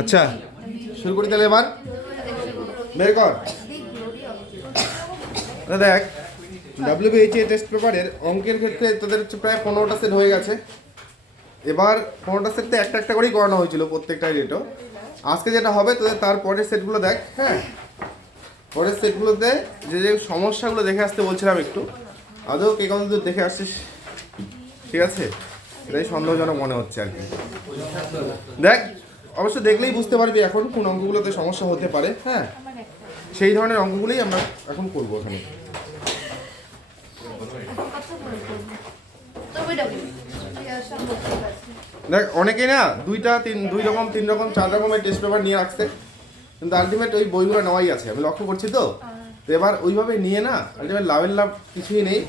আচ্ছা শুরু করি তাহলে এবার বের কর দেখ WBHA টেস্ট পেপারের অঙ্কের ক্ষেত্রে তোদের হচ্ছে প্রায় 15টা সেট হয়ে গেছে। এবার 15টা সেটতে একটা একটা করেই করানো হয়েছিল প্রত্যেকটা রেটও। আজকে যেটা হবে তোদের তার পরের সেটগুলো দেখ, হ্যাঁ পরের সেটগুলোতে যে যে সমস্যাগুলো দেখে আসতে বলছিলাম একটু আদৌ কে কত দূর দেখে আসছিস, ঠিক আছে? এটাই সন্দেহজনক মনে হচ্ছে আর কি। দেখ অবশ্য দেখলেই বুঝতে পারবি এখন কোন অঙ্কগুলোতে সমস্যা হতে পারে, হ্যাঁ সেই ধরনের অঙ্কগুলোই আমরা এখন করবো এখানে। দেখ অনেকেই না দুই রকম 3 রকম 4 রকমের টেস্ট পেপার নিয়ে রাখছে, কিন্তু আলটিমেট ওই বইগুলো নেওয়াই আছে, আমি লক্ষ্য করছি তো। এবার ওইভাবে নিয়ে না আলটিমেট লাভের লাভ কিছুই নেই।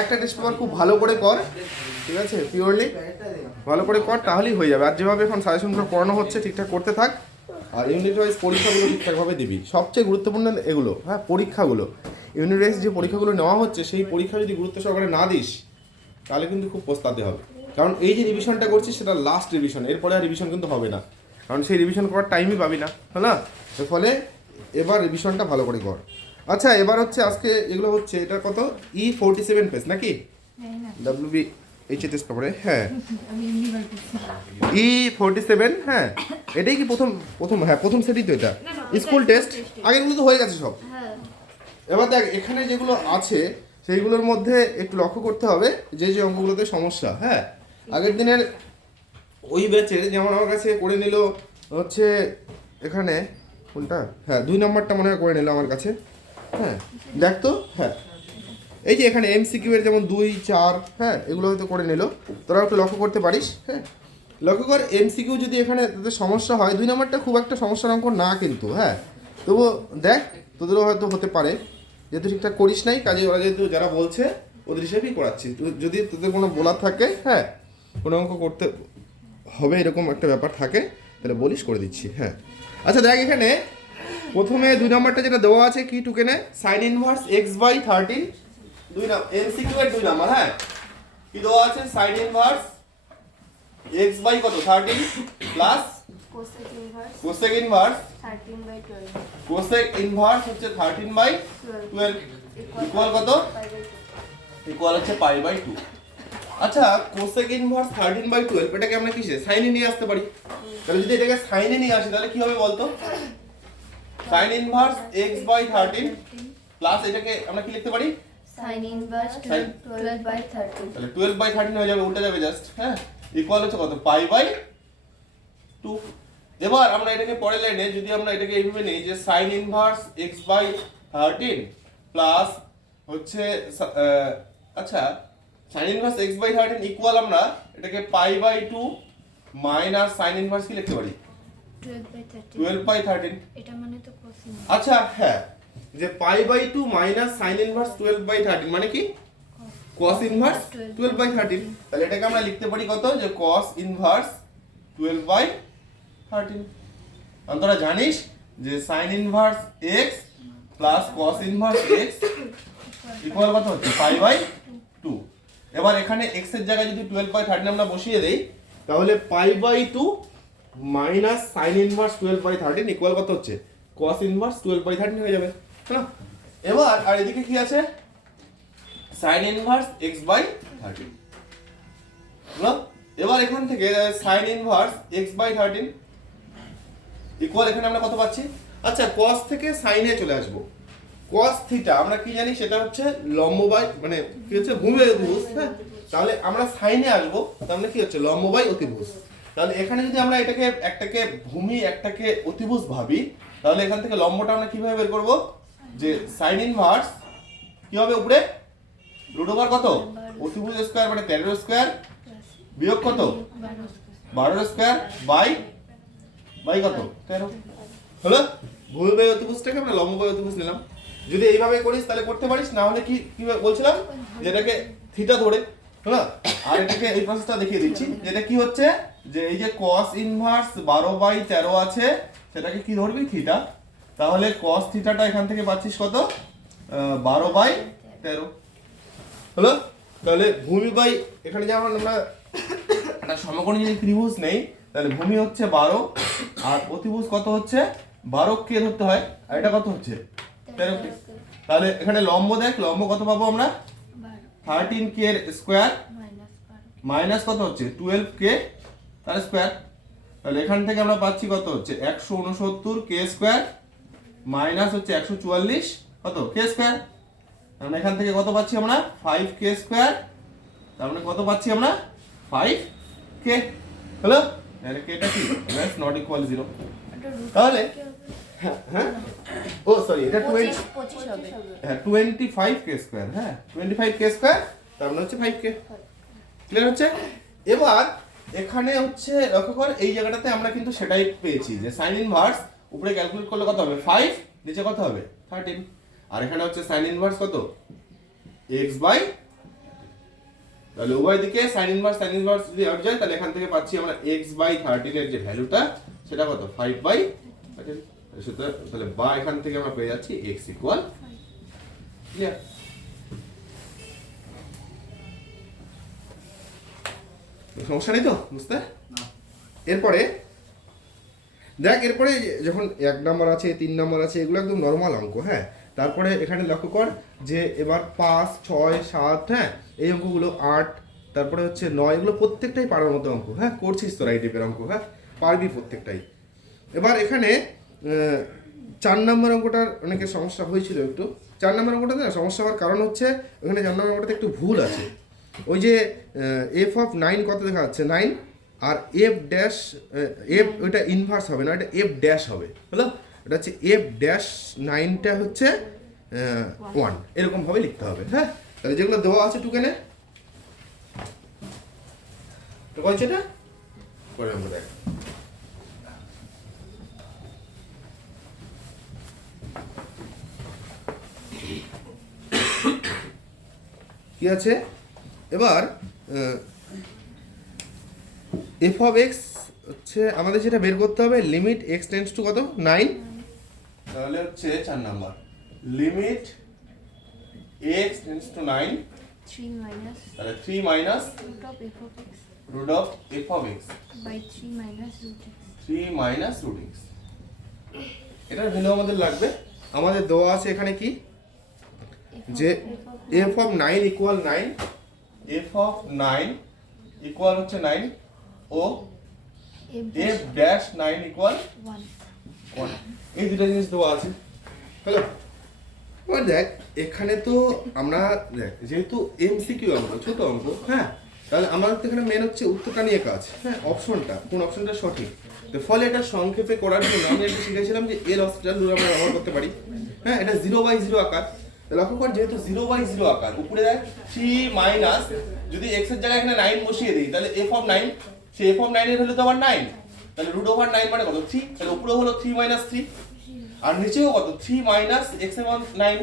একটা টেস্ট পেপার খুব ভালো করে কর, ঠিক আছে, পিওরলি ভালো করে কর, তাহলেই হয়ে যাবে। আর যেভাবে এখন সাজেশনগুলো পড়ানো হচ্ছে ঠিকঠাক করতে থাক, আর ইউনিট ওয়াইজ পরীক্ষাগুলো ঠিকঠাকভাবে দিবি। সবচেয়ে গুরুত্বপূর্ণ এগুলো, হ্যাঁ পরীক্ষাগুলো, ইউনিট ওয়াইজ যে পরীক্ষাগুলো নেওয়া হচ্ছে সেই পরীক্ষা যদি গুরুত্ব সহকারে না দিস তাহলে কিন্তু খুব পস্তাতে হবে। কারণ এই যে রিভিশনটা করছিস সেটা লাস্ট রিভিশন, এরপরে আর রিভিশন কিন্তু হবে না, কারণ সেই রিভিশন করার টাইমই পাবি না, হ্যাঁ না? এর ফলে এবার রিভিশনটা ভালো করে কর। আচ্ছা এবার হচ্ছে আজকে এগুলো হচ্ছে এটা কত E47 পেজ নাকি WBHA টেস্ট পেপারে, হ্যাঁ E47, হ্যাঁ এটাই কি প্রথম হ্যাঁ প্রথম সেটই তো এটা স্কুল টেস্ট, আগেরগুলো তো হয়ে গেছে সব। এবার দেখ এখানে যেগুলো আছে সেইগুলোর মধ্যে একটু লক্ষ্য করতে হবে যে যে অঙ্কগুলোতে সমস্যা, হ্যাঁ আগের দিনের ওই ব্যাচের যেমন আমার কাছে করে নিল হচ্ছে এখানে কোনটা, হ্যাঁ 2 নম্বরটা মনে হয় করে নিল আমার কাছে, হ্যাঁ দেখ তো, হ্যাঁ এই যে এখানে MCQ এর যেমন 2, 4, হ্যাঁ এগুলো হয়তো করে নিল, তোরা একটু লক্ষ্য করতে পারিস, হ্যাঁ লক্ষ্য কর MCQ যদি এখানে তোদের সমস্যা হয় 2 নম্বরটা খুব একটা সমস্যার অঙ্ক না কিন্তু, হ্যাঁ তবুও দেখ তোদেরও হয়তো হতে পারে, যেহেতু ঠিকঠাক করিস নাই কাজে ওরা যেহেতু যারা বলছে ওদের হিসেবেই করাচ্ছি। যদি তোদের কোনো বলার থাকে, হ্যাঁ কোনো অঙ্ক করতে হবে এরকম একটা ব্যাপার থাকে তাহলে বলিস, করে দিচ্ছি, হ্যাঁ। আচ্ছা দেখ এখানে প্রথমে 2 নম্বরটা যেটা দেওয়া আছে কি টুকেনে সাইন ইনভার্স x/13, 2 নম্বর MCQ এর 2 নম্বর, হ্যাঁ কি দেওয়া আছে sign inverse x/13 plus cosec inverse 13/12 cosec inverse হচ্ছে 13/12 ইকুয়াল কত, ইকুয়াল হচ্ছে π/2। আচ্ছা কোসেক ইনভার্স 13/12 এটাকে আমরা কিসে সাইনে নিয়ে আসতে পারি, তাহলে যদি এটাকে সাইনে নিয়ে আসি তাহলে কি হবে বলতো, সাইন ইনভার্স x/13 প্লাস এটাকে আমরা কি লিখতে পারি sin inverse 12/13 তাহলে 12/13 হয়ে যাবে, উল্টে যাবে জাস্ট, হ্যাঁ ইকুয়াল হচ্ছে কত π/2। এবার আমরা এটাকে পরের লাইনে যদি আমরা এটাকে এইভাবে নেই যে sin ইনভার্স x/13 প্লাস হচ্ছে আচ্ছা sin ইনভার্স x/13 ইকুয়াল আমরা এটাকে π/2 মাইনাস sin ইনভার্স কি লিখতে পারি 12/13। এটা মানে তো কোসিন। আচ্ছা হ্যাঁ যে π/2 মাইনাস sin ইনভার্স 12/13 মানে কি cos ইনভার্স 12/13, তাহলে এটাকে আমরা লিখতে পারি কত যে cos ইনভার্স 12/13। কারণ তোরা জানিস যে sin inverse x plus cos inverse x equal কত হচ্ছে π/2। এবার এখানে x এর জায়গায় যদি 12/13 আমরা বসিয়ে দেই তাহলে π/2 মাইনাস sin ইনভার্স 12/13 ইকুয়াল কত হচ্ছে cos ইনভার্স 12/13 হয়ে যাবে, হ্যাঁ। এবার আর এদিকে কি আছে sin ইনভার্স x/13, হলো। এবার এখান থেকে sin ইনভার্স x/13 ইকুয়াল এখানে আমরা কত পাচ্ছি, আচ্ছা cos থেকে sin এ চলে আসবো, cos থিটা আমরা কি জানি সেটা হচ্ছে লম্ব বাই মানে কি হচ্ছে ভূমি বাই অতিভুজ, হ্যাঁ তাহলে আমরা sin এ আসবো তাহলে কি হচ্ছে লম্ব বাই অতিভুজ। তাহলে এখানে যদি আমরা এটাকে একটাকে ভূমি একটাকে অতিভুজ ভাবি তাহলে এখান থেকে লম্বটা আমরা কিভাবে বের করব যে sin ইনভার্স কি হবে উপরে রুট ওভার কত অতিভুজ স্কয়ার মানে 13 স্কয়ার বিয়োগ কত 12 স্কয়ার বাই কত 13, হলো। ভূমি বাই অতিভুজটাকে আমরা লম্ব বাই অতিভুজ নিলাম। যদি এইভাবে করিস তাহলে করতে পারিস, না হলে কি বলছিলাম যেটাকে থিটা ধরে, হলো। আর এটাকে এই প্রসেসটা দেখিয়ে দিচ্ছি যেটা কি হচ্ছে যে এই যে cos ইনভার্স 12/13 আছে সেটাকে কি ধরবি থিটা, তাহলে cos থিটাটা এখান থেকে পাচ্ছিস কত 12/13, হলো। তাহলে ভূমি বাই এখানে যেমন আমরা একটা সমকোণী যদি ত্রিভুজ নেই তাহলে ভূমি হচ্ছে 12 আর অতিভুজ কত হচ্ছে 12k ধরতে হয়, আর এটা কত হচ্ছে 13k। তাহলে এখানে লম্ব দেখ, লম্ব কত পাবো আমরা 13k এর স্কোয়ার মাইনাস কত হচ্ছে 12k তার স্কোয়ার। তাহলে এখান থেকে আমরা পাচ্ছি কত হচ্ছে 169k স্কোয়ার মাইনাস হচ্ছে 144 কত k স্কোয়ার। তার মানে এখান থেকে কত পাচ্ছি আমরা 5k স্কোয়ার, তার মানে কত পাচ্ছি আমরা 5k। হলো, তাহলে k টা কি নট ইকুয়াল 0। তাহলে হ্যাঁ ও সরি এটা 20 25 হবে। হ্যাঁ 25k স্কোয়ার, হ্যাঁ 25k স্কোয়ার, তার মানে হচ্ছে 5k। ক্লিয়ার হচ্ছে? এবার এখানে হচ্ছে লক্ষ্য কর, এই জায়গাটাতে আমরা কিন্তু সেটাই পেয়েছি যে সাইন ইনভার্স উপরে ক্যালকুলেট করলে কত হবে 5, নিচে কত হবে 13। আর এখানে হচ্ছে সাইন ইনভার্স কত x বাই, তাহলে উভয় দিকে সাইন ইনভার্স যদি আউট যায় তাহলে এখান থেকে পাচ্ছি আমরা x বাই 13 এর যে ভ্যালুটা সেটা কত 5 বাই 13। তাহলে বা এখান থেকে আমরা পেয়ে যাচ্ছি x ইকুয়াল। ক্লিয়ার? সমস্যা নেই তো বুঝতে? এরপরে দেখ, এরপরে যখন 1 নাম্বার আছে 3 নাম্বার আছে এগুলো একদম নর্মাল অঙ্ক। হ্যাঁ, তারপরে এখানে লক্ষ্য কর যে এবার 5, 6, 7, হ্যাঁ এই অঙ্কগুলো 8, তারপরে হচ্ছে 9, এগুলো প্রত্যেকটাই পারার মতো অঙ্ক। হ্যাঁ করছিস তো এই টাইপের অঙ্ক, হ্যাঁ পারবি প্রত্যেকটাই। এবার এখানে 4 নম্বর অঙ্কটার অনেকের সমস্যা হয়েছিল একটু। 4 নম্বর অঙ্কটাতে না সমস্যা হওয়ার কারণ হচ্ছে ওখানে 4 নম্বর অঙ্কটাতে একটু ভুল আছে। ওই যে f অফ 9 কত দেখা যাচ্ছে 9, আর f ড্যাশ f ওইটা ইনভার্স হবে না, এটা f ড্যাশ হবে। হলো, এটা হচ্ছে f ড্যাশ 9টা হচ্ছে 1, এরকম ভাবে লিখতে হবে। হ্যাঁ, তাহলে যেগুলো দেওয়া আছে টুকেনে তো কইছে এটা পরে আমরা দেখ। কি আছে এবার f অফ x হচ্ছে আমাদের যেটা বের করতে হবে লিমিট x টেন্ডস টু কত 9, তাহলে হচ্ছে 4 number limit x tends to 9 3 minus তাহলে 3 minus root of f of x root of f of x by 3 minus root x. 3 minus root x। এটার ভ্যালু আমাদের লাগবে, আমাদের দেওয়া আছে এখানে কি যে f of 9 equal 9, f of 9 equal হচ্ছে 9 ও f ড্যাশ 9 ইকুয়াল 1। এই দুটো জিনিস দেওয়া আছে। হ্যালো, এবার দেখ এখানে তো আমরা দেখ যেহেতু এমসিকিউ অঙ্ক ছোট অঙ্ক, হ্যাঁ তাহলে আমাদের তো এখানে মেন হচ্ছে উত্তরটা নিয়ে কাজ। হ্যাঁ অপশনটা কোন অপশনটা সঠিক, তো ফলে এটা সংক্ষেপে করার জন্য আমি একটু শিখেছিলাম যে এল হসপিটাল রুল আমরা ব্যবহার করতে পারি। হ্যাঁ, এটা 0/0 আকার। লক্ষ্য কর যেহেতু 0/0 আকার, উপরে দেখ 3 মাইনাস, যদি x এর জায়গায় এখানে 9 বসিয়ে দিই তাহলে f অফ 9, সেই f অফ 9 এর ভ্যালু তো আবার 9, তাহলে রুট ওভার 9 মানে কত 3, তাহলে উপরে হলো 3 মাইনাস 3 আর নিচেও কত 3 মাইনাস x এর মান 9,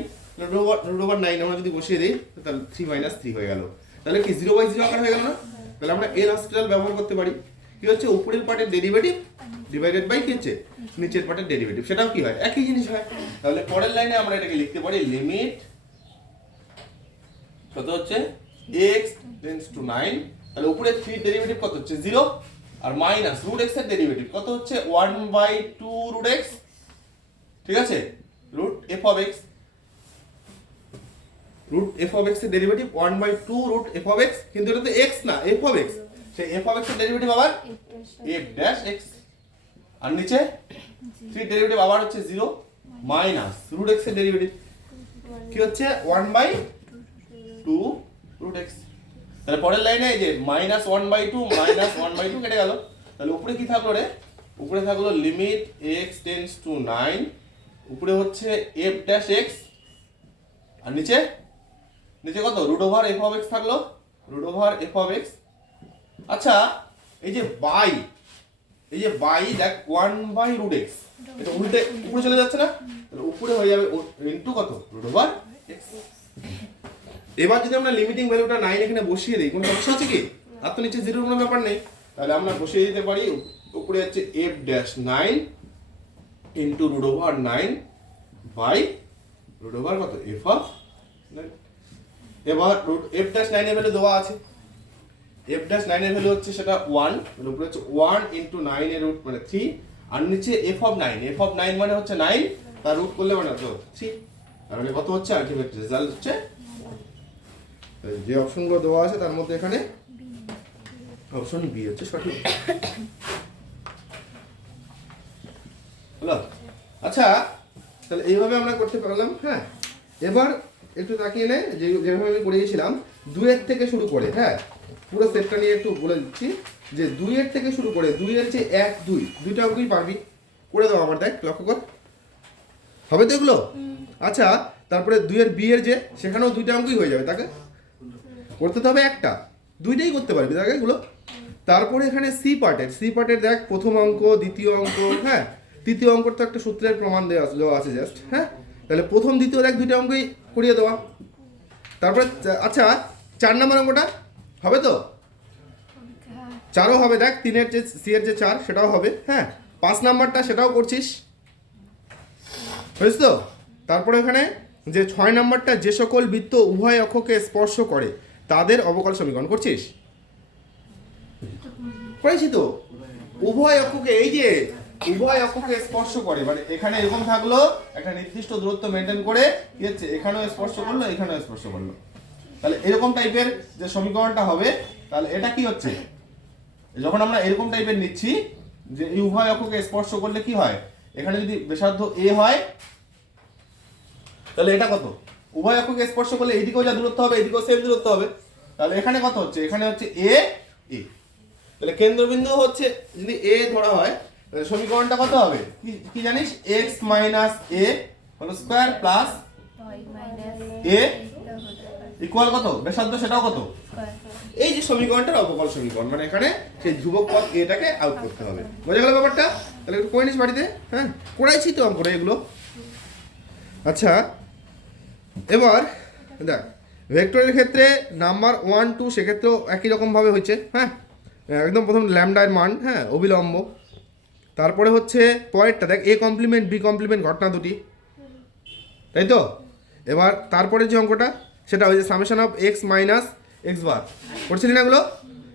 রুট ওভার 9 আমরা যদি বসিয়ে দিই তাহলে 3 মাইনাস 3 হয়ে গেল। তাহলে কি 0/0 আকার হয়ে গেল না? তাহলে আমরা এল হসপিটাল ব্যবহার করতে পারি। কি হচ্ছে উপরের পার্টের ডেরিভেটিভ ডিভাইডেড বাই কি হচ্ছে নিচের পার্টের ডেরিভেটিভ, সেটাও কি হয় একই জিনিস হয়। তাহলে পরের লাইনে আমরা এটাকে লিখতে পারি লিমিট কত হচ্ছে x টেন্ডস টু 9, তাহলে উপরে 3 ডেরিভেটিভ কত হচ্ছে 0 আর মাইনাস রুট x এর ডেরিভেটিভ কত হচ্ছে 1/2 রুট x। ঠিক আছে, root f of x, root f of x এর derivative 1/2 root f of x, কিন্তু এটা তো x না f অফ x, সেই f অফ x এর ডেরিভেটিভ আবার f ড্যাশ x আর নিচে 3 ডেরিভেটিভ আবার হচ্ছে 0 মাইনাস রুট x এর ডেরিভেটিভ কি হচ্ছে 1/2 রুট x। তাহলে পরের লাইনে এই যে মাইনাস 1/2 মাইনাস 1/2 কেটে গেল, তাহলে উপরে কি থাকলো রে? উপরে থাকলো লিমিট x টেন্ডস টু 9, উপরে হচ্ছে f ড্যাশ x আর নিচে কত root over f of x থাকলো, root over f of x। আচ্ছা এই যে বাই দেখ 1 রুট x, এটা উল্টে উপরে চলে যাচ্ছে না, তাহলে উপরে হয়ে যাবে ইনটু কত রুট ওভার x। এবার যদি আমরা লিমিটিং ভ্যালুটা 9 এখানে বসিয়ে দিই কোনো সমস্যা আছে কি? আর তো নিচে 0 কোনো ব্যাপার নেই, তাহলে আমরা বসিয়ে দিতে পারি উপরে হচ্ছে f dash 9 into root over 9 by root over কত f অফ 9। এবার রুট f ড্যাশ 9 এর ভ্যালু দেওয়া আছে, f ড্যাশ 9 এর ভ্যালু হচ্ছে সেটা 1, মানে উপরে হচ্ছে 1 ইনটু 9 এর রুট মানে 3 আর নিচে f(9) মানে হচ্ছে 9, তার রুট করলে মানে হচ্ছে 3, আর মানে কত হচ্ছে আলটিমেট রেজাল্ট হচ্ছে যে অপশনগুলো দেওয়া আছে তার মধ্যে এখানে অপশন বি হচ্ছে সঠিক। হলো? আচ্ছা, তাহলে এইভাবে আমরা করতে পারলাম। হ্যাঁ, এবার একটু তাকিয়ে নে, যেভাবে আমি করিয়েছিলাম 2 এর থেকে শুরু করে, হ্যাঁ পুরো সেটটা নিয়ে একটু বলে দিচ্ছি যে 2 এর থেকে শুরু করে 2 এর যে 1 2 দুইটা অঙ্কই পারবি করে দাও আমার, দেখ লক্ষ্য কর, হবে তো এগুলো? আচ্ছা, তারপরে 2 এর বি এর যে সেখানেও দুইটা অঙ্কই হয়ে যাবে, তাকে করতে তো হবে একটা, দুইটাই করতে পারবি তাকে এগুলো। তারপরে এখানে সি পার্টের দেখ প্রথম অঙ্ক, দ্বিতীয় অঙ্ক, হ্যাঁ তৃতীয় অঙ্কর তো একটা সূত্রের প্রমাণ দেওয়া আছে জাস্ট। হ্যাঁ, তাহলে প্রথম দ্বিতীয় দেখ দুইটা অঙ্কই করিয়ে দেওয়া। তারপরে আচ্ছা 4 নম্বর অঙ্কটা হবে তো? 4ও হবে, দেখ 3 এর যে সি এর যে 4 সেটাও হবে। হ্যাঁ, 5 নাম্বারটা সেটাও করছিস, বুঝছ তো? তারপরে এখানে যে 6 নাম্বারটা যে সকল বৃত্ত উভয় অক্ষকে স্পর্শ করে তাদের অবকল সমীকরণ করছিস, করেছি তো? উভয় অক্ষকে, এই যে উভয় অক্ষকে স্পর্শ করে মানে এখানে এরকম থাকলো, একটা নির্দিষ্ট দূরত্ব মেনটেন করে কি হচ্ছে এখানেও স্পর্শ করলো এখানেও স্পর্শ করলো, তাহলে এরকম টাইপের যে সমীকরণটা হবে, তাহলে এটা কি হচ্ছে যখন আমরা এরকম টাইপের নিচ্ছি যে এই উভয় অক্ষকে স্পর্শ করলে কি হয়, এখানে যদি ব্যাসার্ধ এ হয় তাহলে এটা কত, উভয় অক্ষকে স্পর্শ করলে এইদিকেও যা দূরত্ব হবে এইদিকেও সেম দূরত্ব হবে, তাহলে এখানে কত হচ্ছে, এখানে হচ্ছে এ এ, তাহলে কেন্দ্রবিন্দু হচ্ছে যদি এ ধরা হয় তাহলে সমীকরণটা কত হবে কি জানিস, x - a whole square plus a equal কত, ব্যাসার্ধ সেটাও কত, এই যে সমীকরণটার অবকল সমীকরণ, মানে এখানে সেই ধ্রুবক পদ এটাকে আউট করতে হবে। বোঝা গেল ব্যাপারটা? তাহলে একটু করে নিস বাড়িতে। হ্যাঁ, করাইছি তো অঙ্কটা এগুলো। আচ্ছা, এবার দেখ ভেক্টরের ক্ষেত্রে নাম্বার 1 2 সেক্ষেত্রেও একই রকমভাবে হয়েছে। হ্যাঁ, একদম প্রথম ল্যামডার মান, হ্যাঁ অবিলম্ব, তারপরে হচ্ছে পরেরটা দেখ এ কমপ্লিমেন্ট বি কমপ্লিমেন্ট ঘটনা দুটি, তাই তো? এবার তারপরে যে অঙ্কটা সেটা ওই যে summation of x minus x bar, করছিলি না এগুলো?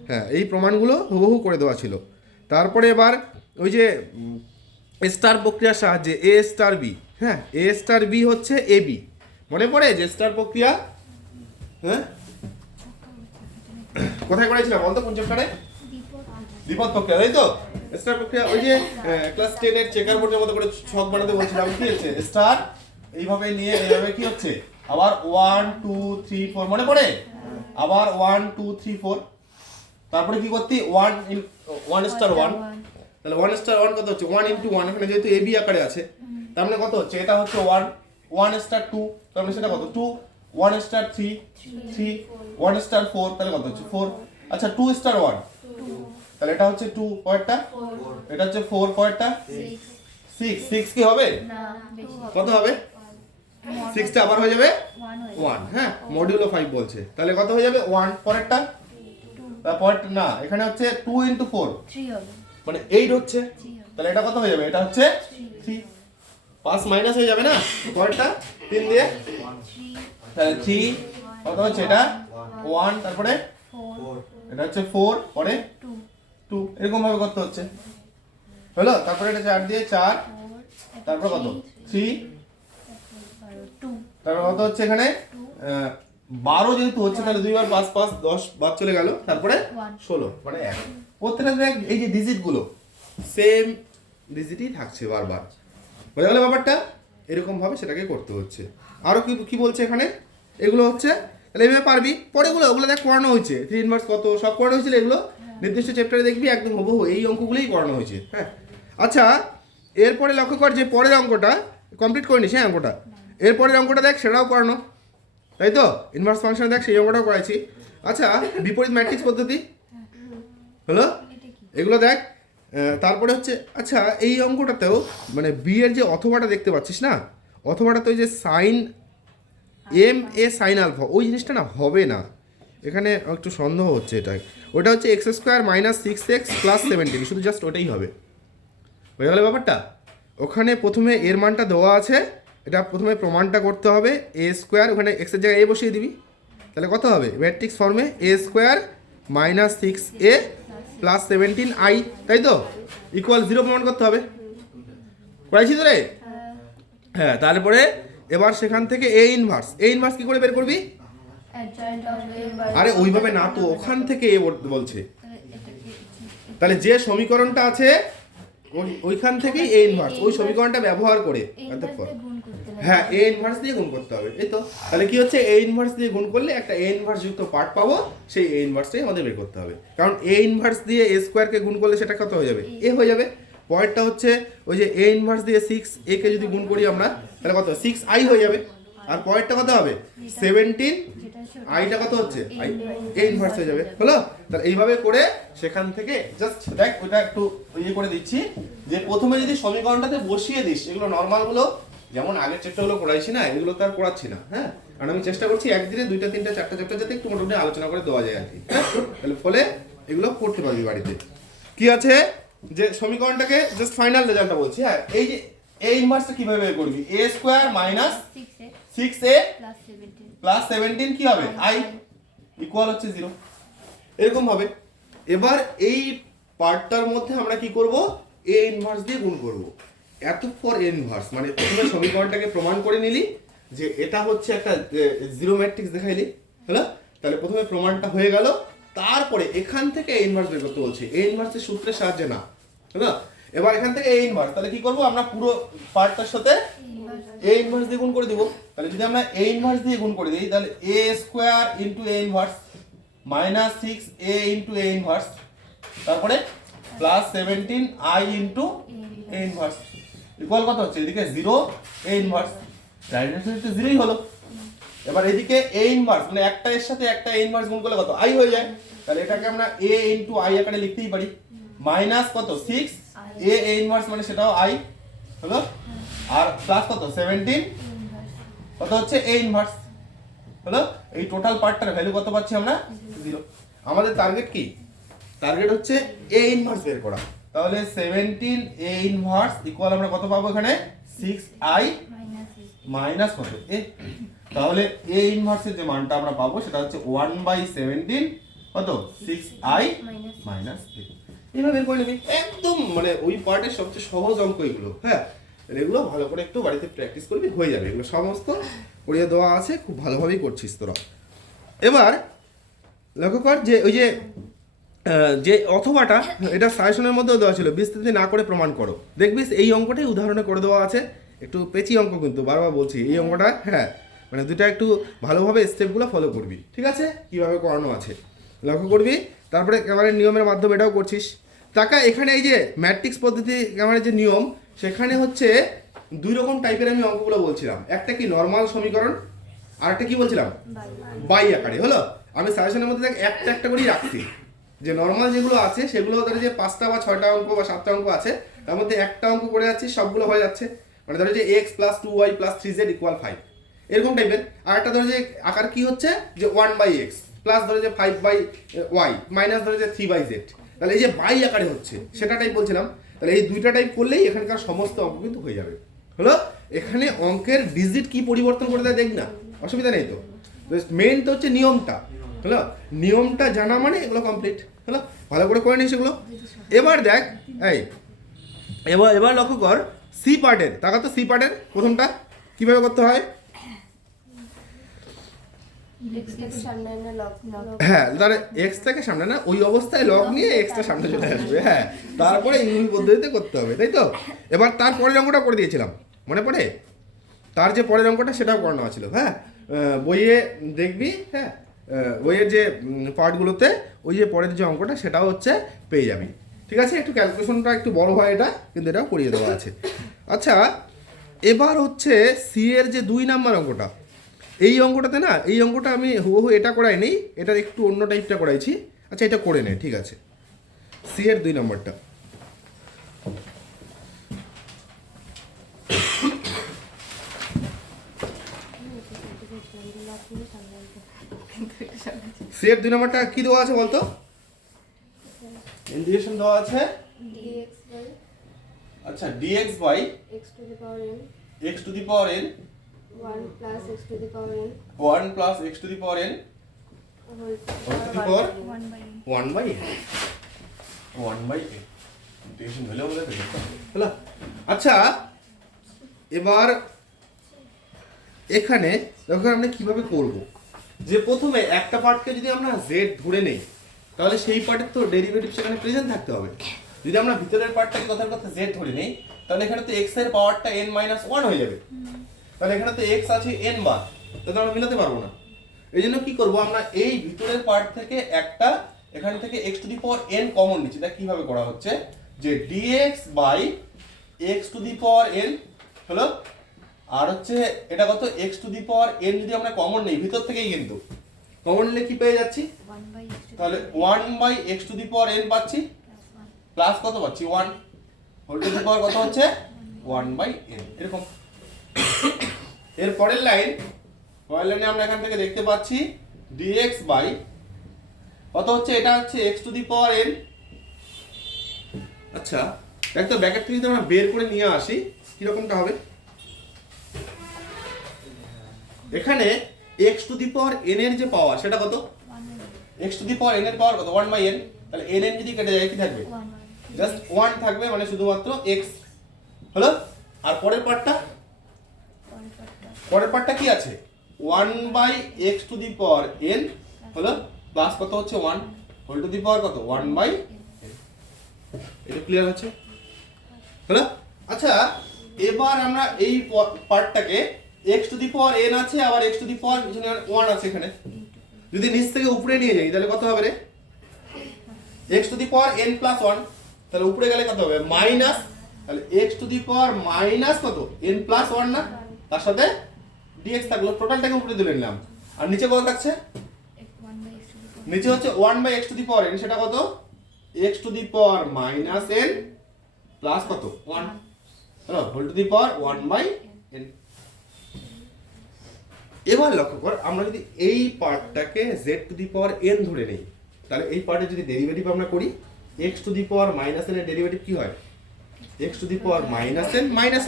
হ্যাঁ, এই প্রমাণগুলো হুবহু করে দেওয়া ছিল। তারপরে এবার ওই যে স্টার প্রক্রিয়ার সাহায্যে এ স্টার বি, হ্যাঁ এ স্টার বি হচ্ছে এ বি, মনে পড়ে যে স্টার প্রক্রিয়া? হ্যাঁ, কোথায় করেছিলাম বলতো, কোন চ্যাপ্টারে? দ্বিপদ প্রক্রিয়া, তাই তো? স্টার প্রক্রিয়া ওই যে ক্লাস 10 এর চেকার বোর্ডের মতো করে ছক বানাতে বলছিলাম, কি হচ্ছে স্টার এইভাবে নিয়ে এইভাবে কি হচ্ছে আবার 1 2 3 4, মনে পড়ে? আবার 1 2 3 4, তারপরে কি করতে 1 স্টার 1, তাহলে 1 স্টার 1 কত হচ্ছে 1 * 1, এখানে যেহেতু এবি আকারে আছে তার মানে কত হচ্ছে, এটা হচ্ছে 1 স্টার 2, তার মানে সেটা কত 2, 1 স্টার 3 3, 1 স্টার 4, তাহলে কত হচ্ছে 4। আচ্ছা 2 স্টার 1, তাহলে এটা হচ্ছে 2, পরেরটা এটা হচ্ছে 4, পরেরটা 6 কি হবে, কত হবে 6 টা আবার হয়ে যাবে 1, হ্যাঁ মডিউলো 5 বলছে, তাহলে কত হয়ে যাবে 1, পরেরটা পরেরটা না এখানে হচ্ছে 2 * 4 3 হবে, মানে 8 হচ্ছে, তাহলে এটা কত হয়ে যাবে, এটা হচ্ছে 3, পাস মাইনাস হয়ে যাবে না, পরেরটা 3 দিয়ে, তাহলে 3 কত হচ্ছে এটা 1, তারপরে 4 এটা হচ্ছে 4, পরে 2, এরকম ভাবে করতে হচ্ছে, হলো? তারপরে এটা 4 দিয়ে 4, তারপর কত 3, 2, তারপর কত হচ্ছে এখানে 12 যেহেতু হচ্ছে তাহলে 2 বার 5 5 10 বাদ চলে গেল, তারপরে 16 মানে 1, প্রত্যেকটা দেখ এই যে ডিজিট গুলো সেম ডিজিটই থাকছে বারবার, বোঝা গেল ব্যাপারটা? এরকম ভাবে সেটাকে করতে হচ্ছে। আরো কি কি বলছে এখানে, এগুলো হচ্ছে তাহলে এইভাবে পারবি, পরেগুলো ওগুলো দেখ করানো হয়েছে, 3 ইনভার্স কত সব করানো হয়েছিল, এগুলো নির্দিষ্ট চ্যাপ্টারে দেখবি একদম হুবহু এই অঙ্কগুলোই করানো হয়েছে। হ্যাঁ, আচ্ছা এরপরে লক্ষ্য কর যে পরের অঙ্কটা কমপ্লিট করে নিস, হ্যাঁ অঙ্কটা এরপরের অঙ্কটা দেখ সেটাও করানো, তাই তো? ইনভার্স ফাংশন দেখ সেই অঙ্কটাও করাইছি। আচ্ছা বিপরীত ম্যাট্রিক্স পদ্ধতি হলো, এগুলো দেখ। তারপরে হচ্ছে আচ্ছা এই অঙ্কটাতেও মানে বি এর যে অথবাটা দেখতে পাচ্ছিস না, অথবাটাতে ওই যে sign M A sine alpha ওই জিনিসটা না হবে না, এখানে একটু সন্দেহ হচ্ছে, এটা ওটা হচ্ছে x² - 6x + 17, শুধু জাস্ট ওটাই হবে, হয়ে গেল ব্যাপারটা? ওখানে প্রথমে এর মানটা দেওয়া আছে, এটা প্রথমে প্রমাণটা করতে হবে, a² ওখানে x এর জায়গায় a বসিয়ে দিবি, তাহলে কত হবে ম্যাট্রিক্স ফর্মে a² - 6a + 17i, তাই তো? ইকুয়াল 0 প্রমাণ করতে হবে, করাইছি তো রে? হ্যাঁ, তারপরে এবার সেখান থেকে এ ইনভার্স কি করে বের করবি? adjoint of A by আরে ওইভাবে না তো, ওখান থেকে এ বলছে। তাহলে যে সমীকরণটা আছে ওইখান থেকেই এ ইনভার্স, ওই সমীকরণটা ব্যবহার করে গুণ করতে হবে। হ্যাঁ এ ইনভার্স দিয়ে গুণ করতে হবে, এই তো। তাহলে কি হচ্ছে, এ ইনভার্স দিয়ে গুণ করলে একটা এ ইনভার্স যুক্ত পার্ট পাবো, সেই এ ইনভার্সটাই আমাদের বের করতে হবে। কারণ এ ইনভার্স দিয়ে এ স্কোয়ারকে গুণ করলে সেটা কত হয়ে যাবে? এ হয়ে যাবে। পয়েন্টটা হচ্ছে ওই যে এ ইনভার্স দিয়ে 6a কে যদি গুণ করি আমরা, তাহলে কত 6i হয়ে যাবে। আর পয়েন্টটা কত হবে? 17 যেটা ছোট আইটা কত হচ্ছে? আই এ ইনভার্স হয়ে যাবে, হলো? তাহলে এইভাবে করে সেখান থেকে জাস্ট দেখ, ওটা একটু ইয়ে করে দিচ্ছি, যে প্রথমে যদি সমীকরণটাতে বসিয়ে দিস, এগুলো নর্মাল গুলো যেমন আগের চ্যাপ্টারগুলো পড়াইছি না, এগুলো তো আর পড়াচ্ছি না, হ্যাঁ। কারণ আমি চেষ্টা করছি একদিনে 2টা 3টা 4টা চ্যাপ্টার যাতে একটু মোটামুটি আলোচনা করে দেওয়া যায় আর কি, হ্যাঁ? তাহলে ফলে এগুলো করতে পারবি বাড়িতে। কি আছে যে সমীকরণটাকে জাস্ট ফাইনাল রেজাল্টটা বলছি, হ্যাঁ। এই যে এ ইনভার্সটা কিভাবে বের করবি? a square minus 6a plus 17 কি হবে? i ইকুয়াল হচ্ছে 0, এরকম হবে। এবার এই পার্টটার মধ্যে আমরা কি করব? এ ইনভার্স দিয়ে গুণ করব। এত ফর এ ইনভার্স মানে প্রথমে সমীকরণটাকে প্রমাণ করে নিলি যে এটা হচ্ছে একটা জিরো ম্যাট্রিক্স দেখাইলি, হলো? তাহলে প্রথমে প্রমাণটা হয়ে গেল, তারপরে এখান থেকে এ ইনভার্স বের করতে বলছি, এ ইনভার্সের সূত্রের সাহায্যে না, হলো? এবার এখান থেকে এ ইনভার্স, তাহলে কি করব আমরা? পুরো পার্টটার সাথে এ ইনভার্স দিয়ে গুণ করে দিব। তাহলে যদি আমরা এ ইনভার্স দিয়ে গুণ করে দিই, তাহলে a square into A inverse minus 6a into A inverse, তারপরে plus 17i into A inverse equal কত হচ্ছে? এদিকে 0 এ ইনভার্স, রাইট হ্যান্ড সাইডে 0ই হলো। এবার এদিকে এ ইনভার্স মানে একটা এর সাথে একটা এ ইনভার্স গুণ করলে কত? i হয়ে যায়। তাহলে এটাকে আমরা a ইনটু i আকারে লিখতেই পারি। মাইনাস কত? 6 a ইনভার্স মানে সেটাও i হলো, আর প্লাস কত? 17 কত হচ্ছে? এ ইনভার্স হলো। এই টোটাল পার্টটার ভ্যালু কত পাচ্ছি আমরা? 0। আমাদের টার্গেট কি? টার্গেট হচ্ছে এ ইনভার্স বের করা। তাহলে 17 এ ইনভার্স ইকুয়াল আমরা কত পাবো এখানে? 6i মাইনাস কত? এ। তাহলে এ ইনভার্সের যে মানটা আমরা পাবো সেটা হচ্ছে 1/17 কত? 6i মাইনাস এ। এইভাবে বের করে নিবি, একদম মানে ওই পার্টের সবচেয়ে সহজ অঙ্ক এগুলো, হ্যাঁ। এগুলো ভালো করে একটু বাড়িতে প্র্যাকটিস করবি, হয়ে যাবে। এগুলো সমস্ত করিয়ে দেওয়া আছে, খুব ভালোভাবেই করছিস তোরা। এবার লক্ষ্য কর যে ওই যে অথবাটা এটা সাজেশনের মধ্যেও দেওয়া ছিল, বিস্তৃতি না করে প্রমাণ করো। দেখবি এই অঙ্কটাই উদাহরণে করে দেওয়া আছে, একটু পেঁচি অঙ্ক কিন্তু বারবার বলছি এই অঙ্কটা, হ্যাঁ। মানে দুটা একটু ভালোভাবে স্টেপগুলো ফলো করবি, ঠিক আছে? কিভাবে করানো আছে লক্ষ্য করবি। তারপরে ক্যামেরার নিয়মের মাধ্যমে এটাও করছিস। টাকা এখানে এই যে ম্যাট্রিক্স পদ্ধতি ক্যামেরার যে নিয়ম, সেখানে হচ্ছে 2 রকম টাইপের আমি অঙ্কগুলো বলছিলাম। একটা কি নর্মাল সমীকরণ, আর একটা কি বলছিলাম? বাই আকারে, হলো? আমি সাজেশনের মধ্যে একটা একটা করেই রাখছি, যে নর্মাল যেগুলো আছে সেগুলো ধরে যে 5টা বা 6টা অঙ্ক বা 7টা অঙ্ক আছে, তার মধ্যে একটা অঙ্ক করে যাচ্ছি, সবগুলো হয়ে যাচ্ছে। মানে ধরো যে x + 2y + 3z = 5, এরকম টাইপের। আর একটা ধরো যে আকার কি হচ্ছে যে 1/x প্লাস ধরো যে 5/y মাইনাস ধরো যে 3/z, তাহলে এই যে বাই আকারে হচ্ছে সেটা টাইপ বলছিলাম। তাহলে এই দুইটা টাইপ করলেই এখানকার সমস্ত অঙ্ক কিন্তু হয়ে যাবে, হলো? এখানে অঙ্কের ডিজিট কি পরিবর্তন করে দেয় দেখ না, অসুবিধা নেই তো। মেইন তো হচ্ছে নিয়মটা, হলো? নিয়মটা জানা মানে এগুলো কমপ্লিট, হলো? ভালো করে করে নিস এগুলো। এবার দেখ, এই এবার লক্ষ্য কর সি পার্টের, টাকা তো সি পার্টের প্রথমটা কিভাবে করতে হয়? হ্যাঁ, তাহলে এক্স থেকে সামনে না, ওই অবস্থায় লগ নিয়ে এক্সটা সামনে চলে আসবে, হ্যাঁ। তারপরে ইউনিট পদ্ধতিতে করতে হবে, তাই তো? এবার তার পরের অঙ্কটা করে দিয়েছিলাম, মনে পড়ে? তার যে পরের অঙ্কটা সেটাও করানো ছিল, হ্যাঁ। বইয়ে দেখবি, হ্যাঁ, বইয়ের যে পার্টগুলোতে ওই যে পরের যে অঙ্কটা সেটাও হচ্ছে পেয়ে যাবি, ঠিক আছে? একটু ক্যালকুলেশনটা একটু বড় হয় এটা, কিন্তু এটাও করিয়ে দেওয়া আছে। আচ্ছা, এবার হচ্ছে সি এর যে 2 নাম্বার অঙ্কটা, এই অঙ্কটাতে না, এই অঙ্কটা আমি হুবহু এটা করাই নেই, এটার একটু অন্য টাইপটা করাইছি। আচ্ছা, এটা করে নে, ঠিক আছে? সি এর 2 নম্বরটা সি এর 2 নম্বরটা কি দেওয়া আছে বলতো? ইন্টিগ্রেশন দেওয়া আছে, আচ্ছা, dx by x to the power n 1 plus x to the power n whole to the power 1/n integration হলো বলে তো, হলো? আচ্ছা, এবার এখানে দেখো আমরা কিভাবে করব, যে প্রথমে একটা পার্টকে যদি আমরা z ধরে নেই তাহলে সেই পার্টের তো ডেরিভেটিভ সেখানে প্রেজেন্ট থাকতে হবে। যদি আমরা ভিতরের পার্টটাকে কথার কথা z ধরে নেই তাহলে এখানে তো x এর পাওয়ারটা n - 1 হয়ে যাবে। তাহলে এখানে তো x আছে n বার, তাহলে আমরা মিলাতে পারবো না। এই জন্য কি করব, আমরা এই ভিতরের পার্ট থেকে একটা এখান থেকে x⁴n কমন নিচ্ছি। এটা কিভাবে করা হচ্ছে, যে dx বাই x⁴n হলো, আর হচ্ছে এটা কত x⁴n যদি আমরা কমন নেই ভিতর থেকেই, কিন্তু কমন নিলে কি পেয়ে যাচ্ছি, 1/x তাহলে 1/x⁴n পাচ্ছি প্লাস কত পাচ্ছি 1 হোল টু দি পাওয়ার কত হচ্ছে 1/n এরকম। এর পরের লাইনে আমরা এখান থেকে দেখতে পাচ্ছি dx বাই কত হচ্ছে, এটা হচ্ছে x⁴n। আচ্ছা দেখো ব্র্যাকেট থেকে যদি আমরা বের করে নিয়ে আসি কিরকমটা হবে, এখানে x⁴n এর যে পাওয়ার সেটা কত, x⁴n এর পাওয়ার কত 1/n, তাহলে n যদি কেটে যায় কি থাকবে, জাস্ট 1 থাকবে, মানে শুধুমাত্র x হলো। আর পরের পার্টটা কি আছে 1/x⁴n হলো প্লাস কত হচ্ছে 1 হোল টু দি পাওয়ার কত 1/n। এটা ক্লিয়ার হচ্ছে হলো। আচ্ছা এবার আমরা এই পার্টটাকে x⁴n আছে, আবার x⁴1 আছে এখানে, যদি নিচ থেকে উপরে নিয়ে যাই তাহলে কত হবে রে, x⁴n + 1, তাহলে উপরে গেলে কত হবে মাইনাস, তাহলে x⁻− কত n + 1 না, তার সাথে dx থাকলো, টোটালটাকে উপরে তুলে নিলাম। আর নিচে কত থাকছে, নিচে হচ্ছে 1/x⁴n, সেটা কত x⁻−n প্লাস কত 1 হলো whole to the power 1/n। এবার লক্ষ্য কর, আমরা যদি এই পার্টটাকে z⁴n ধরে নেই তাহলে এই পার্টের যদি ডেরিভেটিভ আমরা করি x⁻−n এর ডেরিভেটিভ কি হয়, x⁻−n -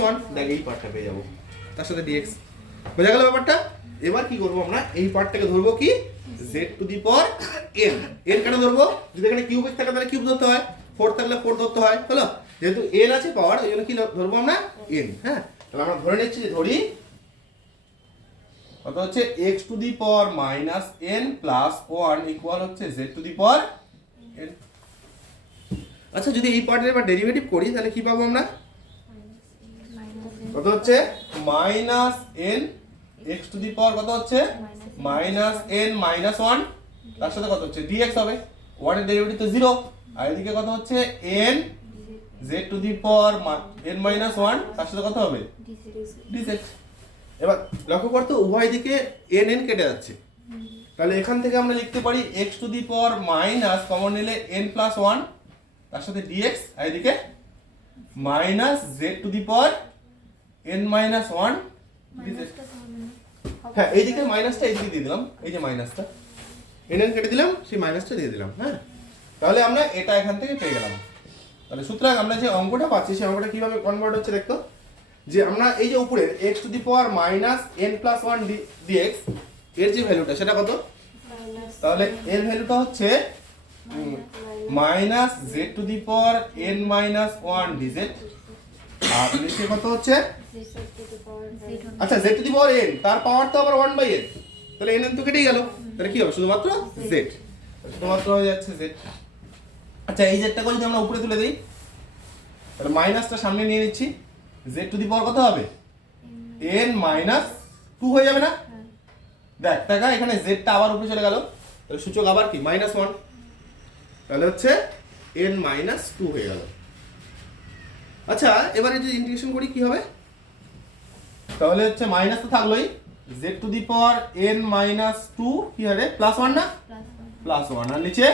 1, দেখ এই পার্টটা পেয়ে যাবো তার সাথে dx। বোঝা গেল ব্যাপারটা। এবার কি করব, আমরা এই পার্টটাকে ধরবো কি z⁴n। n কেন ধরবো, যদি এখানে কিউবিক থাকে তাহলে কিউব ধরতে হয়, 4 থাকলে 4 ধরতে হয় হলো, যেহেতু n আছে পাওয়ার ওই জন্য কি ধরবো আমরা n। হ্যাঁ তাহলে আমরা ধরে নিচ্ছি, ধরি কত হচ্ছে x⁻−n + 1 ইকুয়াল হচ্ছে z⁴n। আচ্ছা যদি এই পার্টের এবার ডেরিভেটিভ করি তাহলে কি পাবো আমরা, কত হচ্ছে -n x⁴ কত হচ্ছে -n - 1, তার সাথে কত হচ্ছে dx হবে, 1 এর ডেরিভেটিভ তো 0, আর এদিকে কত হচ্ছে n z⁴n - 1, তার সাথে কত হবে dz। এবার লক্ষ্য করতে উভয় দিকে n কেটে যাচ্ছে, তাহলে এখান থেকে আমরা লিখতে পারি x⁻- কমন নিলে n + 1, তার সাথে dx, আর এদিকে -z⁴n - 1 dz। হ্যাঁ এইদিকে মাইনাসটা এইদিকে দিয়ে দিলাম, এই যে মাইনাসটা n কেটে দিলাম, সেই মাইনাসটা দিয়ে দিলাম। হ্যাঁ তাহলে আমরা এটা এখান থেকে পেয়ে গেলাম। তাহলে সুতরাং আমরা যে অঙ্কটা পাচ্ছি সেই অঙ্কটা কিভাবে কনভার্ট হচ্ছে দেখতো, যে আমরা এই যে উপরের x⁻−n + 1 dx এর যে ভ্যালুটা সেটা কত, তাহলে এর ভ্যালুটা হচ্ছে -z⁴n - 1 dz, আর নিচে কত হচ্ছে, আচ্ছা z⁴n তার পাওয়ার তো আবার 1/n, তাহলে n তো কেটেই গেল, তাহলে কি হবে শুধুমাত্র z, শুধুমাত্র হয়ে যাচ্ছে z। আচ্ছা এই জেডটাকে যদি আমরা উপরে তুলে দিই তাহলে মাইনাসটা সামনে নিয়ে নিচ্ছি, z⁴ কত হবে n - 2 হয়ে যাবে না, দেখ টাকা এখানে জেডটা আবার উপরে চলে গেল, তাহলে সূচক আবার কি -1, তাহলে হচ্ছে n - 2 হয়ে গেল। আচ্ছা এবারে যদি ইন্টিগ্রেশন করি কি হবে, তাহলে হচ্ছে মাইনাস তো থাকলোই, z⁴n - 2 কি হবে +1 না, +1, আর নিচে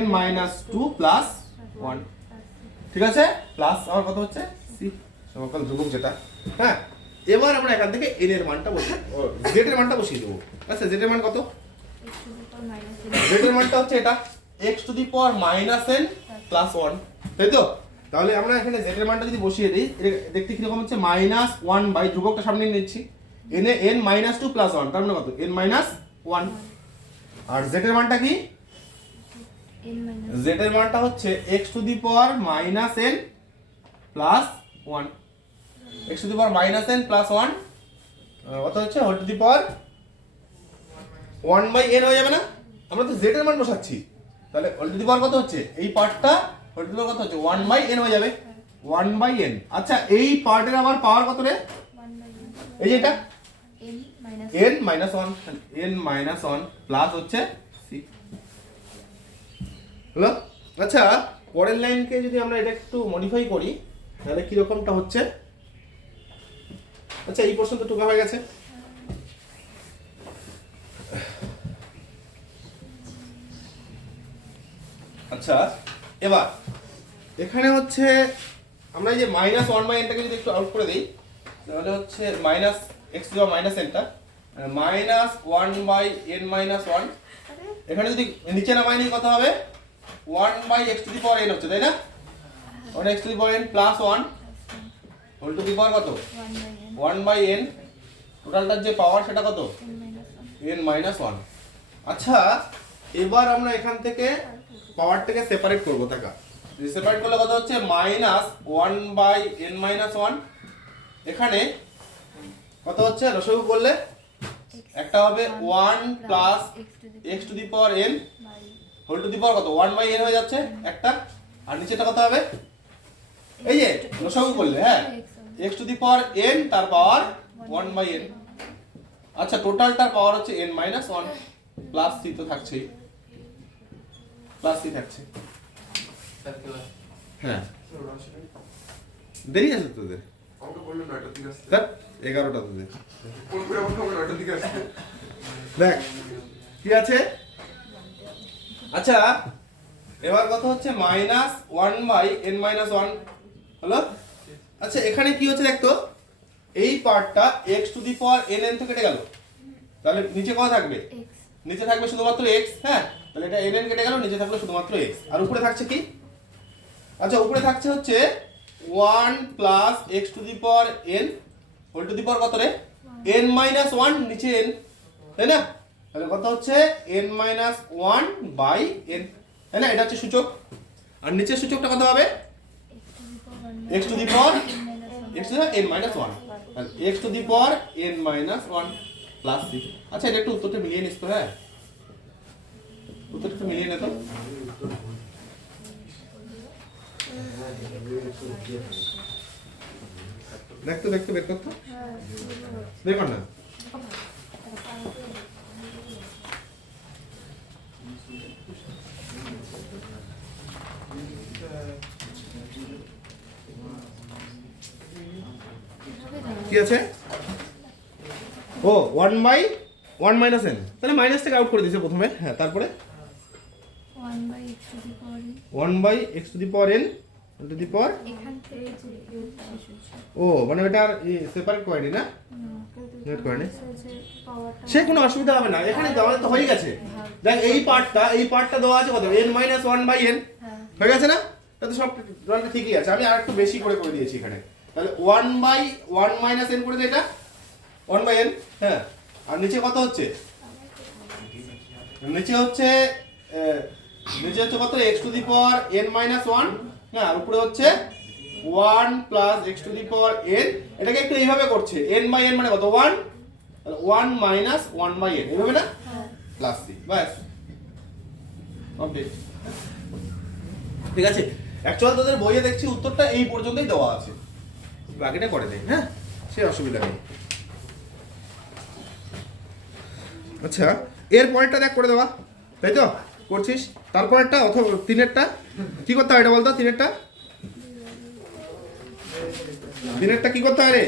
n - 2 + 1, ঠিক আছে, প্লাস আর কত হচ্ছে c সমাকল ধ্রুবক যেটা। হ্যাঁ এবার আমরা এখান থেকে n এর মানটা বসিয়ে z এর মানটা বসিয়ে দেবো। আচ্ছা z এর মান কত, z এর মানটা হচ্ছে এটা x⁻−n + 1, তাই তো। তাহলে আমরা এখানে z এর মানটা যদি বসিয়ে দিই দেখতে কি রকম হচ্ছে -1 বাই ধ্রুবকটা সামনে নিচ্ছি, n - 2 + 1, তার মানে কত n - 1, আর z এর মানটা কি, z এর মানটা হচ্ছে x⁻−n + 1, x to the power minus n plus 1 কত হচ্ছে whole to the power 1/n হয়ে যাবে না? আমরা তো z এর মান বসাচ্ছি, তাহলে হোল টু দি পাওয়ার কত হচ্ছে? এই পার্টটা হোল টু দি পাওয়ার কত হচ্ছে? 1/n হয়ে যাবে, 1/n। আচ্ছা এই পার্টের আবার পাওয়ার কত রে? 1/n এই যে এটা n minus n minus 1 plus হচ্ছে c হলো। আচ্ছা পরের লাইনকে যদি আমরা এটা একটু মডিফাই করি তাহলে কি রকমটা হচ্ছে? আচ্ছা এই প্রশ্ন তো টুকা হয়ে গেছে। আচ্ছা এবার এখানে হচ্ছে আমরা এই যে মাইনাস 1/n-টাকে যদি একটু আউট করে দিই তাহলে হচ্ছে minus x to the power minus n-টা মাইনাস 1/n-1 এখানে যদি নিচে নামাই নিই কত হবে? 1/x to the power n হচ্ছে, তাই না? 1x to the power n plus 1 whole to the power কত? 1/n। টোটালটার যে পাওয়ার সেটা কত? n minus 1। আচ্ছা এবার আমরা এখান থেকে পাওয়ারটাকে সেপারেট করব। টাকা সেপারেট করলে কত হচ্ছে? মাইনাস 1/n-1 এখানে কত হচ্ছে? রসগু করলে একটা হবে 1 plus x to the power n whole to the power কত? 1/n হয়ে যাচ্ছে একটা, আর নিচেটা কত হবে? এই যে রসগু করলে হ্যাঁ x to the power n তার পাওয়ার 1/n। আচ্ছা টোটালটার পাওয়ার হচ্ছে n minus 1 প্লাস c তো থাকছেই, প্লাস c থাকছে। হ্যাঁ দেরি আছে তোদের? আমাকে বললো 9টার দিকে আসতে। স্যার 11টা তোদের। ফোন করে আমাকে 9টার দিকে আসতে। দেখ কি আছে? আচ্ছা এবার কত হচ্ছে? মাইনাস 1/n-1 হলো। আচ্ছা এখানে কি হচ্ছে দেখতো, এই পার্টটা x to the power nn থেকে কেটে গেল, তাহলে নিচে কত থাকবে? x নিচে থাকবে শুধুমাত্র x। হ্যাঁ তাহলে এটা nn কেটে গেল, নিচে থাকলো শুধুমাত্র x, আর উপরে থাকছে কি? আচ্ছা উপরে থাকছে হচ্ছে 1 plus x to the power n whole to the power কত রে? n minus 1 নিচে n, তাই না? তাহলে কত হচ্ছে? n minus 1/n, তাই না? এটা হচ্ছে সূচক, আর নিচের সূচকটা কত হবে? x to the power x to the n minus 1 তাহলে x to the power n minus 1 plus c। আচ্ছা এটা একটু উত্তরটা মিলিয়ে নিস তো। হ্যাঁ উত্তরটা একটু মিলিয়ে নে তো। দেখতো দেখতো বের করতো, বের কর না। কি আছে? ও 1/1 minus n, তাহলে মাইনাস থেকে আউট করে দিয়েছে প্রথমে। হ্যাঁ তারপরে 1/x to the power n 1/x to the power n to the power এখান থেকে যে শেষ হচ্ছে ও মানে এটা সেপারেট করেনি না? নোট করে নে। পাওয়ারটা সে কোনো অসুবিধা হবে না, এখানে দেওয়া তো হয়ে গেছে। দেখ এই পার্টটা দেওয়া আছে কত? n minus 1/n হ্যাঁ হয়ে গেছে না? তাহলে সব রনটা ঠিকই আছে। আমি আর একটু বেশি করে দিয়েছি এখানে, তাহলে 1/1 minus n করে দে এটা 1/n। হ্যাঁ আর নিচে কত হচ্ছে? নিচে হচ্ছে কত? x to the power n minus 1 না, আর উপরে হচ্ছে 1 plus x to the power n। এটাকে একটু এইভাবে করছে, n/n মানে কত? 1, তাহলে 1 minus 1/n এইভাবে না, প্লাস c, বাস কমপ্লিট। ঠিক আছে, অ্যাকচুয়াল তোদের বইয়ে দেখছি উত্তরটা এই পর্যন্তই দেওয়া আছে, বাকিটা করে দেয়। হ্যাঁ সে অসুবিধা নেই। আচ্ছা এর পরেরটা দেখ করে দেওয়া, তাই তো করছিস? তারপরেরটা অথবা তিনেরটা কি করতে হয় এটা বলতো? তিনেরটা কি করতে হয় রে?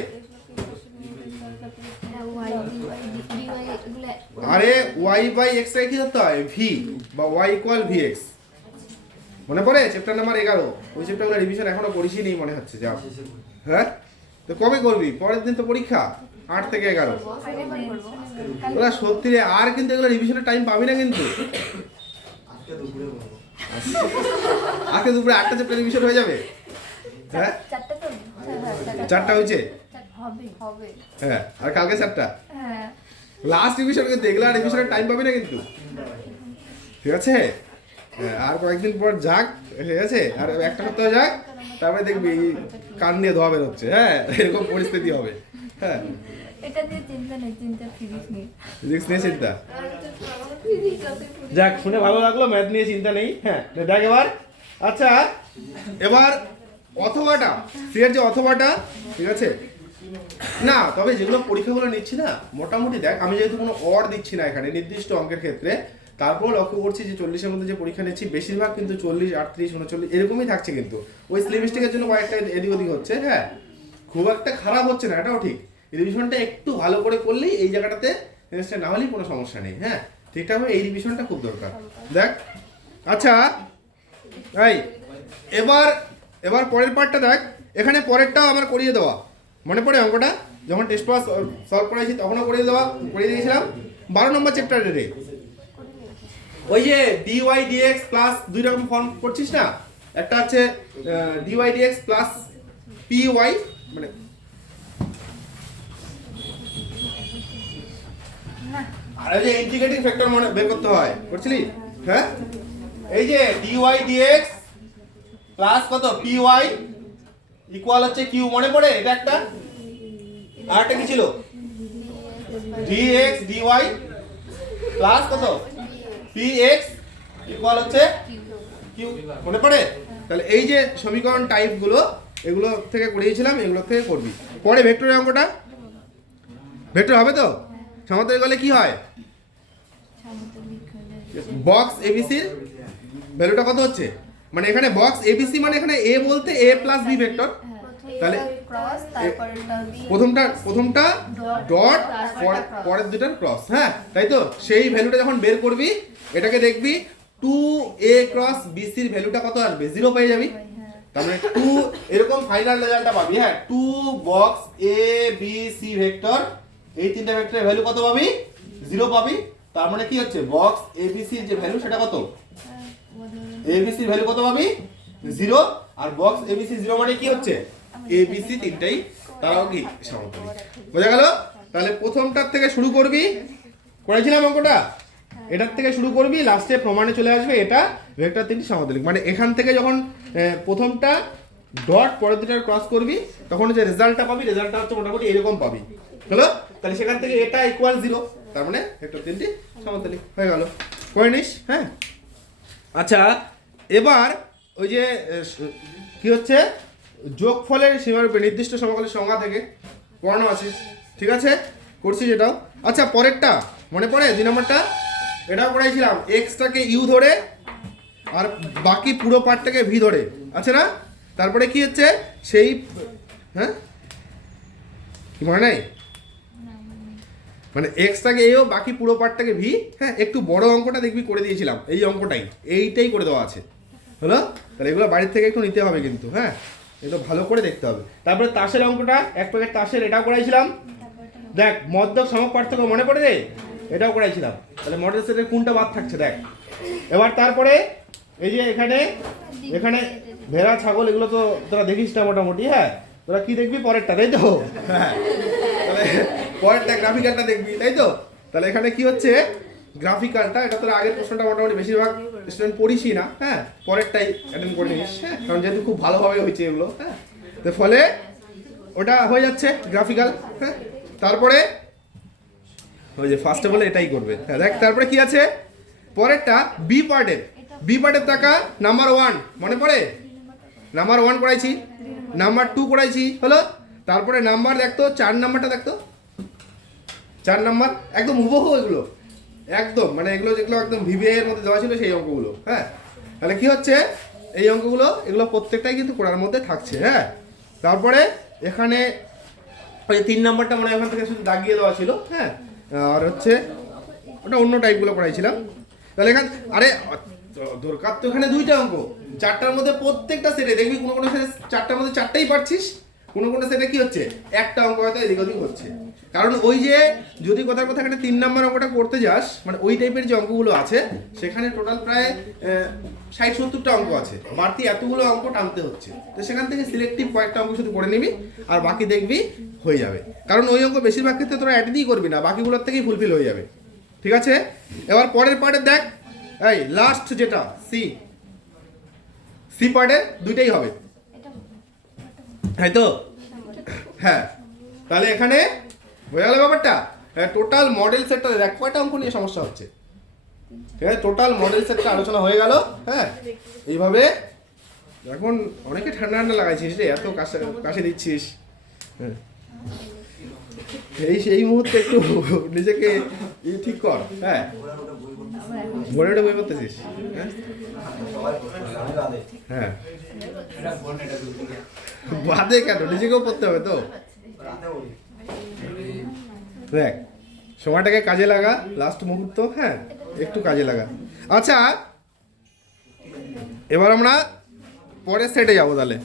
আরে y/x এর কি করতে হয়? v বা y ইকুয়াল vx। মনে পড়ে চ্যাপ্টার নাম্বার 11? ওই চ্যাপ্টারগুলো রিভিশন এখনো করিসই নেই মনে হচ্ছে। যা হ্যাঁ তো কবে করবি? পরের দিন তো পরীক্ষা 8 থেকে 11। ওরা সত্যি রে, আর কিন্তু এগুলো রিভিশনের টাইম পাবি না কিন্তু। আজকে দুপুরে 8টা চ্যাপ্টার রিভিশন হয়ে যাবে। হ্যাঁ 4টা হয়েছে, হবে হ্যাঁ আর কালকে 4টা হ্যাঁ লাস্ট রিভিশন কিন্তু এগুলো রিভিশনের টাইম পাবি না কিন্তু। ঠিক আছে, হ্যাঁ আর কয়েকদিন পর যাক, ঠিক আছে, আর একটা সপ্তাহ যাক, তারপরে দেখবি কান দিয়ে ধোয়া বেরোচ্ছে, হ্যাঁ এরকম পরিস্থিতি হবে। হ্যাঁ এটা দিয়ে চিন্তা নেই, চিন্তা ফিজিক্স নিয়ে। ফিজিক্স নিয়ে চিন্তা, ফিজিক্স যতই পড়ি। যাক শুনে ভালো লাগলো, ম্যাথ নিয়ে চিন্তা নেই। হ্যাঁ দেখ এবার, আচ্ছা এবার অথবাটা, ঠিক আছে অথবাটা, ঠিক আছে না তবে যেগুলো পরীক্ষাগুলো নিচ্ছি না মোটামুটি দেখ, আমি যেহেতু কোনো অর দিচ্ছি না এখানে নির্দিষ্ট অঙ্কের ক্ষেত্রে, তারপর লক্ষ্য করছি যে 40-এর মধ্যে যে পরীক্ষা নিচ্ছি বেশিরভাগ কিন্তু 40, 38, 39 এরকমই থাকছে, কিন্তু ওই স্লিমিস্টিকের জন্য কয়েকটা এদিক ওদিক হচ্ছে। হ্যাঁ খুব একটা খারাপ হচ্ছে না, এটাও ঠিক। রিভিশনটা একটু ভালো করে করলেই এই জায়গাটাতে জিনিসটা না হলেই কোনো সমস্যা নেই। হ্যাঁ ঠিকঠাকভাবে এই রিভিশনটা খুব দরকার। দেখ আচ্ছা এই এবার পরের পার্টটা দেখ, এখানে পরেরটাও আমার করিয়ে দেওয়া, মনে পড়ে অঙ্কটা যখন টেস্ট পাস সলভ করাইছি তখনও করিয়ে দিয়েছিলাম 12 নম্বর চ্যাপ্টারে। ওই যে dy dx প্লাস দুই রকম ফর্ম করছিস না, একটা আছে dy dx প্লাস py, মানে আর এই যে ইন্টিগ্রেটিং ফ্যাক্টর মনে বের করতে হয়, করছিলি? হ্যাঁ এই যে dy dx প্লাস কত py ইকুয়াল হচ্ছে q, মনে পড়ে এটা একটা, আর একটা কি ছিল dx dy প্লাস কত px ইকুয়াল হচ্ছে q, মনে পড়ে? তাহলে এই যে সমীকরণ টাইপগুলো এগুলো থেকে করিয়েছিলাম, এগুলো থেকে করবি। পরে ভেক্টরের অঙ্কটা ভেক্টর হবে তো, সামান্তরিক হলে কি হয়, সামুদ্রিক হলে বক্স এবিসির ভ্যালুটা কত হচ্ছে, মানে এখানে বক্স এবিসি মানে এখানে এ বলতে এ প্লাস বি ভেক্টর, তাহলে ক্রস, তারপরেরটা বি, প্রথমটা ডট, পরের দুটার ক্রস। হ্যাঁ তাই তো, সেই ভ্যালুটা যখন বের করবি এটাকে দেখবি 2a ক্রস bc এর ভ্যালুটা কত আসবে, 0 পেয়ে যাবি। তার মানে 2 এরকম ফাইনাল রেজাল্টটা পাবি। হ্যাঁ 2 box a b c vector, এই তিনটা ভেক্টরের ভ্যালু কত পাবি, 0 পাবি। তার মানে কি হচ্ছে বক্স abc এর যে ভ্যালু সেটা কত, abc এর ভ্যালু কত পাবি 0, আর বক্স abc 0 মানে কি হচ্ছে abc তিনটাই তারাও কি সমান্তরাল। বোঝা গেল? তাহলে প্রথমটার থেকে শুরু করবি, করেছিলাম অঙ্কটা, এটার থেকে শুরু করবি, লাস্টে প্রমাণে চলে আসবে এটা ভেক্টর তিনটি সমান্তরাল। মানে এখান থেকে যখন প্রথমটা ডট পরের দুটার ক্রস করবি তখন যে রেজাল্টটা পাবি, রেজাল্টটা হচ্ছে মোটামুটি এরকম পাবি। হলো? তাহলে সেখান থেকে এটা ইকুয়াল 0, তার মানে ভেক্টর তিনটি সমান্তরাল হয়ে গেল। করে নিস। হ্যাঁ আচ্ছা এবার ওই যে কি হচ্ছে যোগফলের সীমারূপে নির্দিষ্ট সমকলের সংজ্ঞা থেকে পড়ানো আছে, ঠিক আছে করছি যেটাও। আচ্ছা পরেরটা মনে পড়ে 2 নম্বরটা, এটাও পড়াইছিলাম, এক্সটাকে ইউ ধরে আর বাকি পুরো পার্টটাকে ভি ধরে, আছে না? তারপরে কি হচ্ছে সেই, হ্যাঁ কি মনে নাই, মানে এক্সটাকে এও বাকি পুরো পার্টটাকে ভি। হ্যাঁ একটু বড় অঙ্কটা দেখবি করে দিয়েছিলাম, এই অঙ্কটাই এইটাই করে দেওয়া আছে। হলো? তাহলে এগুলো বাড়ির থেকে একটু নিতে হবে কিন্তু, হ্যাঁ এগুলো ভালো করে দেখতে হবে। তারপরে তাসের অঙ্কটা, এক প্যাকেট তাসের, এটাও করাইছিলাম। দেখ মধ্যক সমক পার্থক্য মনে পড়ে রে, এটাও করাইছিলাম। তাহলে মডেল সেটের কোনটা বাদ থাকছে দেখ। এবার তারপরে এই যে এখানে ভেড়া ছাগল এগুলো তো তোরা দেখিস না মোটামুটি। হ্যাঁ তোরা কি দেখবি পরেরটা, তাই তো? হ্যাঁ তাহলে পরেরটা গ্রাফিক্যালটা দেখবি, তাই তো? তাহলে এখানে কি হচ্ছে গ্রাফিক্যালটা, এটা তোরা আগের প্রশ্নটা মোটামুটি বেশিরভাগ স্টুডেন্ট পড়িসই না। হ্যাঁ পরেরটাই অ্যাটেন্ড করে নিস, হ্যাঁ কারণ যেহেতু খুব ভালোভাবে হয়েছে এগুলো। হ্যাঁ তো ফলে ওটা হয়ে যাচ্ছে গ্রাফিক্যাল। হ্যাঁ তারপরে ওই যে ফার্স্টে বলে এটাই করবে। হ্যাঁ দেখ তারপরে কি আছে পরেরটা, বি পার্টের টাকা নাম্বার 1 মনে পড়ে, নাম্বার 1 করাইছি, নাম্বার 2 করাইছি। হলো? তারপরে নাম্বার দেখতো 4 নাম্বারটা দেখতো, 4 নাম্বার একদম হুবহু এগুলো, একদম মানে এগুলো যেগুলো একদম ভিভিআই এর মধ্যে দেওয়া ছিল সেই অঙ্কগুলো। হ্যাঁ তাহলে কি হচ্ছে এই অঙ্কগুলো এগুলো প্রত্যেকটাই কিন্তু পড়ার মধ্যে থাকছে। হ্যাঁ তারপরে এখানে ওই 3 নাম্বারটা মানে এখান থেকে শুধু দাগিয়ে দেওয়া ছিল। হ্যাঁ আর হচ্ছে ওটা অন্য টাইপগুলো পড়াইছিলাম। তাহলে এখানে আরে দরকার তো এখানে 2টা অঙ্ক, 4টার মধ্যে প্রত্যেকটা সেটে দেখবি কোনো কোনো সেটে 4টার মধ্যে 4টাই পারছিস, কোনো কোনো সেটে কি হচ্ছে একটা অঙ্ক হয়তো এদিক ওদিক হচ্ছে। কারণ ওই যে যদি কথার কথা এখানে 3 নাম্বার অঙ্কটা করতে যাস, মানে ওই টাইপের যে অঙ্কগুলো আছে সেখানে টোটাল প্রায় 60-70টা অঙ্ক আছে, বাড়তি এতগুলো অঙ্ক টানতে হচ্ছে। তো সেখান থেকে সিলেক্টিভ কয়েকটা অঙ্ক শুধু করে নিবি আর বাকি দেখবি হয়ে যাবে। কারণ ওই অঙ্ক বেশিরভাগ ক্ষেত্রে তোরা অ্যাটেন্ডই করবি না, বাকিগুলোর থেকেই ফুলফিল হয়ে যাবে। ঠিক আছে? এবার পরের পার্টে দেখ, এই লাস্ট যেটা সি পার্টের 2টাই হবে। তাই তো? হ্যাঁ, তাহলে এখানে বোঝা গেল ব্যাপারটা। টোটাল মডেল সেটটা দেখ কয়টা অঙ্ক নিয়ে সমস্যা হচ্ছে। ঠিক আছে, টোটাল মডেল সেটটা আলোচনা হয়ে গেল। হ্যাঁ, এইভাবে এখন অনেকে ঠান্ডা ঠান্ডা লাগাইছিস রে, এত কাছে কাছে দিচ্ছিস। হ্যাঁ, এই মুহূর্তে একটু নিজেকে ঠিক কর। হ্যাঁ, বোর্ডে বই পড়তেছিস। হ্যাঁ, বাদে কেন, নিজেকেও পড়তে হবে তো। দেখ, সময়টাকে কাজে লাগা, লাস্ট মুহূর্ত। হ্যাঁ, একটু কাজে লাগা। আচ্ছা, এবার আমরা পরের সেটে যাবো তাহলে।